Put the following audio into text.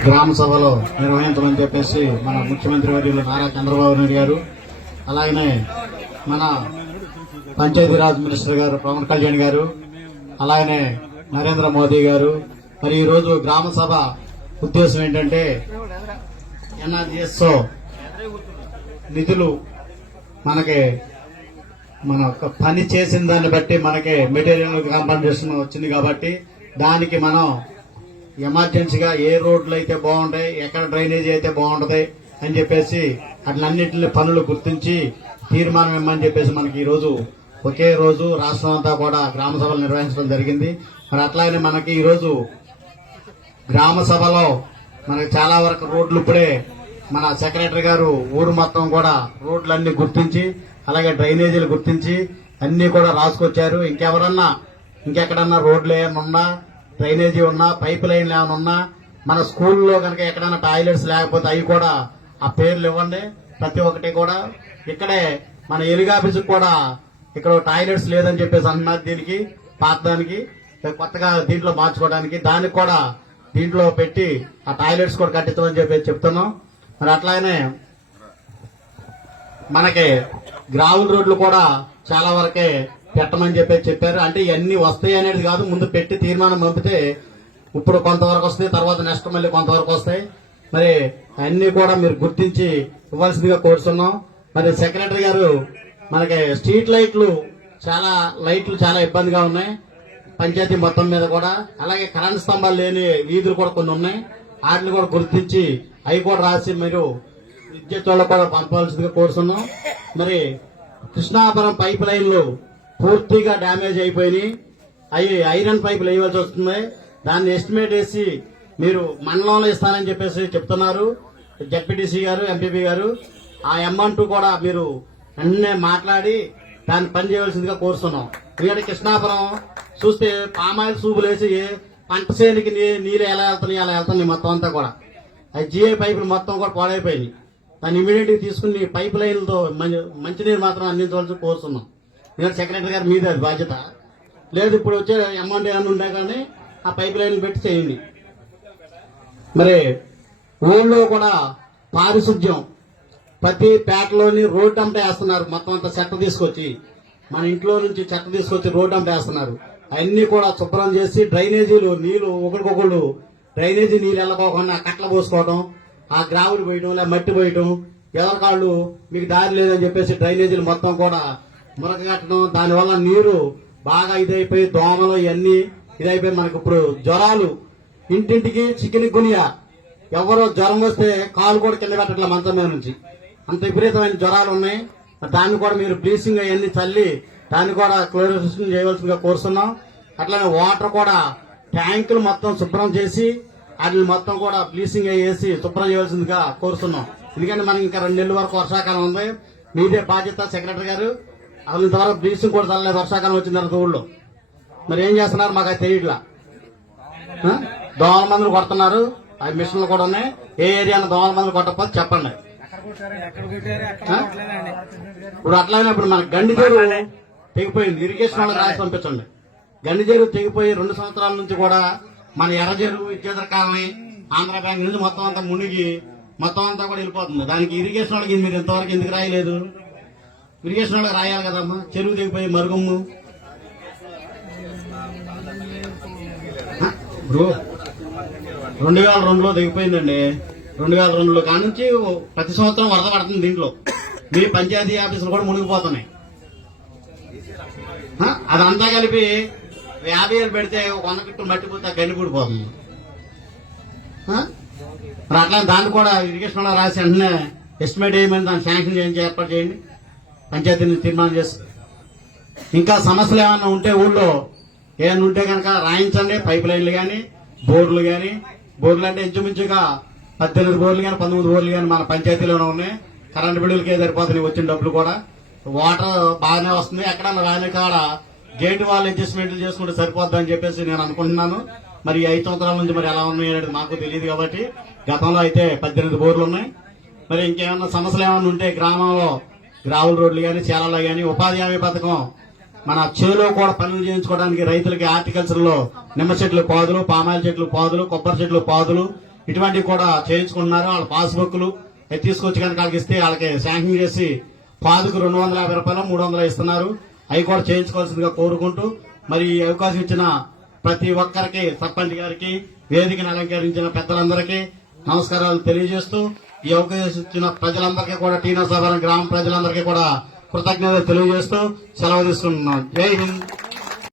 గ్రామ సభలో నిర్వహించమని చెప్పేసి మన ముఖ్యమంత్రి వర్యులు నారా చంద్రబాబు నాయుడు గారు అలాగనే మన పంచాయతీరాజ్ మినిస్టర్ గారు పవన్ కళ్యాణ్ గారు అలాగనే నరేంద్ర మోదీ గారు. మరి ఈ రోజు గ్రామ సభ ఉద్దేశం ఏంటంటే ఎన్ఆర్జిఎస్ నిధులు మనకి మన పని చేసిన దాన్ని బట్టి మనకి మెటీరియల్ కాంపన్సేషన్ వచ్చింది కాబట్టి దానికి మనం ఎమర్జెన్సీగా ఏ రోడ్లు అయితే బాగుంటాయి ఎక్కడ డ్రైనేజీ అయితే బాగుంటది అని చెప్పేసి అట్లన్నింటిని పనులు గుర్తించి తీర్మానం ఇమ్మని చెప్పేసి మనకి ఈ రోజు ఒకే రోజు రాష్ట్రం అంతా కూడా గ్రామ సభలు నిర్వహించడం జరిగింది. మరి అట్లాగే మనకి ఈరోజు గ్రామ సభలో మనకి చాలా వరకు రోడ్లు ఇప్పుడే మన సెక్రటరీ గారు ఊరు మొత్తం కూడా రోడ్లన్నీ గుర్తించి అలాగే డ్రైనేజీలు గుర్తించి అన్నీ కూడా రాసుకొచ్చారు. ఇంకెవరన్నా ఇంకెక్కడన్నా రోడ్లు ఏమన్నా ఉన్నా డ్రైనేజీ ఉన్నా పైప్ లైన్లు ఏమైనా ఉన్నా మన స్కూల్లో కనుక ఎక్కడైనా టాయిలెట్స్ లేకపోతే అవి కూడా ఆ పేర్లు ఇవ్వండి. ప్రతి ఒక్కటి కూడా ఇక్కడే మన ఎలిగాఫీస్ కూడా ఇక్కడ టాయిలెట్స్ లేదని చెప్పేసి అన్నారు దీనికి పాతడానికి కొత్తగా దీంట్లో మార్చుకోవడానికి. దానికి కూడా దీంట్లో పెట్టి ఆ టాయిలెట్స్ కూడా కట్టించమని చెప్పి చెప్తున్నాం. మరి అట్లానే మనకి గ్రావుల్ రోడ్లు కూడా చాలా వరకే పెట్టమని చెప్పి చెప్పారు. అంటే ఇవన్నీ వస్తాయి అనేది కాదు. ముందు పెట్టి తీర్మానం పంపితే ఇప్పుడు కొంతవరకు వస్తాయి తర్వాత నెక్స్ట్ మళ్ళీ కొంతవరకు వస్తాయి. మరి అన్ని కూడా మీరు గుర్తించి ఇవ్వాల్సిందిగా కోరుతున్నాం మరి సెక్రటరీ గారు మనకి స్ట్రీట్ లైట్లు చాలా లైట్లు చాలా ఇబ్బందిగా ఉన్నాయి. పంచాయతీ మొత్తం మీద కూడా. అలాగే కరెంట్ స్తంభాలు లేని వీధులు కూడా కొన్ని ఉన్నాయి. వాటిని కూడా గుర్తించి అవి కూడా రాసి మీరు విద్యుత్ వాళ్ళకు కూడా పంపవలసిందిగా కోరుతున్నాం మరి కృష్ణాపురం పైప్ లైన్లు పూర్తిగా డ్యామేజ్ అయిపోయినాయి. అవి ఐరన్ పైపులు వేయవలసి వస్తుంది. దాన్ని ఎస్టిమేట్ వేసి మీరు మండలంలో ఇస్తానని చెప్పేసి చెప్తున్నారు. జడ్పీటీసీ గారు ఎంపీపీ గారు ఆ అమౌంట్ కూడా మీరు అన్నీ మాట్లాడి దాన్ని పని చేయవలసిందిగా కోరుస్తున్నాం ఎందుకంటే కృష్ణాపురం చూస్తే పామాయిల్ సూపులు వేసి పంట చేనికి నీళ్ళు ఎలా వెళ్తున్నాయి అలా వెళ్తున్నాయి మొత్తం అంతా కూడా. ఆ జిఐ పైపులు మొత్తం కూడా పాడైపోయినాయి. దాన్ని ఇమీడియట్గా తీసుకుని పైప్ లైన్లతో మంచి- మంచినీరు మాత్రం అందించవలసి కోరుతున్నాం. మీరు సెక్రటరీ గారు మీద అది బాధ్యత. లేదు ఇప్పుడు వచ్చే అమౌంట్ ఏమైనా ఉండే కానీ ఆ పైప్ లైన్ పెట్టి చేయండి. మరి ఊళ్ళో కూడా పారిశుద్ధ్యం ప్రతి పేటలోని రోడ్డు అంతా వేస్తున్నారు. మొత్తం అంతా చెత్త తీసుకొచ్చి మన ఇంట్లో నుంచి చెత్త తీసుకొచ్చి రోడ్డు అంతా వేస్తున్నారు. అన్ని కూడా శుభ్రం చేసి డ్రైనేజీలు నీళ్ళు ఒకరికొకళ్ళు డ్రైనేజీ నీళ్ళు వెళ్ళకోకుండా కట్ల పోసుకోవడం ఆ గ్రావుడు పోయటం లేదా మట్టి పోయటం ఎవరికాళ్ళు మీకు దారి లేదని చెప్పేసి డ్రైనేజీలు మొత్తం కూడా మురగగట్టడం దానివల్ల నీరు బాగా ఇదైపోయి దోమలు ఇవన్నీ ఇదైపోయి మనకి ఇప్పుడు జ్వరాలు. ఇంటింటికి చికెన్ గునియా. ఎవరో జ్వరం వస్తే కాలు కూడా కింద పెట్టట్లే మంచం మీద నుంచి. అంత విపరీతమైన జ్వరాలు ఉన్నాయి. దాన్ని కూడా మీరు బ్లీచింగ్ అవన్నీ చల్లి దాన్ని కూడా క్లోరిఫికేషన్ చేయవలసిందిగా కోరుతున్నాం. అట్లానే వాటర్ కూడా ట్యాంకులు మొత్తం శుభ్రం చేసి వాటిని మొత్తం కూడా బ్లీచింగ్ వేసి శుభ్రం చేయవలసిందిగా కోరుతున్నాం. ఎందుకంటే మనకి ఇంకా రెండు నెలల వరకు వర్షాకాలం ఉంది. మీదే బాధ్యత సెక్రటరీ గారు. అసలు ఇంతవరకు బ్లీచింగ్ కూడా చల్లలేదు వర్షాకాలం వచ్చిన తర్వాత ఊళ్ళో. మరి ఏం చేస్తున్నారు మాకు అది తెలియట్లా? దోమల మందులు కొడుతున్నారు ఆ మిషన్లు కూడా ఉన్నాయి. ఏ ఏరియాలో దోమల మందులు కొట్టకపోతే చెప్పండి? ఇప్పుడు అట్లనే ఇప్పుడు మన గండి చెరువు తెగిపోయింది. ఇరిగేషన్ వాళ్ళకి రాసి పంపించండి. గండి చెరువు తెగిపోయి రెండు సంవత్సరాల నుంచి కూడా మన ఎర్ర చెరువు ఇచ్చేతర కాలనీ ఆంధ్ర బ్యాంక్ నుంచి మొత్తం అంతా మునిగి మొత్తం అంతా కూడా వెళ్ళిపోతుంది. దానికి ఇరిగేషన్ వాళ్ళకి మీరు ఇంతవరకు ఎందుకు రాయలేదు? ఇరిగేషన్ వాళ్ళకి రాయాలి కదమ్మా? చెరువు దిగిపోయి మరుగుమ్ము. బ్రో రెండు వేల రెండులో దిగిపోయిందండి. రెండు వేల రెండులో కానుంచి ప్రతి సంవత్సరం వరద పడుతుంది దీంట్లో. మీ పంచాయతీ ఆఫీసులు కూడా మునిగిపోతున్నాయి. అదంతా కలిపి యాభై వేలు పెడితే ఒక వంద కిట్టు మట్టి పోతే మరి అట్లా దాన్ని కూడా ఇరిగేషన్లో రాసి వెంటనే ఎస్టిమేట్ చేయమని దాన్ని శాంక్షన్ చేయించి ఏర్పాటు చేయండి. పంచాయతీని తీర్మానం చేసి ఇంకా సమస్యలు ఏమైనా ఉంటే ఊళ్ళో ఏమైనా ఉంటే కనుక రాయించండి. పైప్ లైన్లు కానీ బోర్లు కానీ బోర్లు అంటే ఇంచుమించుగా పద్దెనిమిది బోర్లు కానీ పంతొమ్మిది బోర్లు కానీ మన పంచాయతీలోనే ఉన్నాయి. కరెంటు బిల్లులకే సరిపోతున్నాయి వచ్చిన డబ్బులు కూడా. వాటర్ బాగానే వస్తుంది. ఎక్కడన్నా రాని కాడ గేట్ వాళ్ళు అడ్జస్ట్మెంట్లు చేసుకుంటే సరిపోద్ది అని చెప్పేసి నేను అనుకుంటున్నాను. మరి ఐదు సంవత్సరాల నుంచి మరి ఎలా ఉన్నాయి అనేది మాకు తెలియదు కాబట్టి గతంలో అయితే పద్దెనిమిది బోర్లు ఉన్నాయి. మరి ఇంకేమన్నా సమస్యలు ఏమైనా ఉంటే గ్రామంలో గ్రావుల రోడ్లు కానీ చేలలో కానీ ఉపాధి హామీ పథకం మన చేలో కూడా పనులు చేయించుకోవడానికి రైతులకి హార్టికల్చర్లో నిమ్మ చెట్లు పాదులు పామాయిల చెట్లు పాదులు కొబ్బరి చెట్లు పాదులు ఇటువంటివి కూడా చేయించుకుంటున్నారు. వాళ్ళ పాస్బుక్లు తీసుకొచ్చి కనుక వాళ్ళకి ఇస్తే వాళ్ళకి శాంక్షన్ చేసి పాదుకు రెండు వందల యాభై రూపాయలు మూడు వందలు ఇస్తున్నారు. అవి కూడా చేయించుకోవాల్సిందిగా కోరుకుంటూ మరి ఈ అవకాశం ఇచ్చిన ప్రతి ఒక్కరికి సర్పంచ్ గారికి వేదికను అలంకరించిన పెద్దలందరికీ నమస్కారాలు తెలియజేస్తూ ఈ అవకాశం ఇచ్చిన ప్రజలందరికీ కూడా టీనా సభ గ్రామ ప్రజలందరికీ కూడా కృతజ్ఞతలు తెలియజేస్తూ సెలవు తీసుకుంటున్నాం. జై హింద్.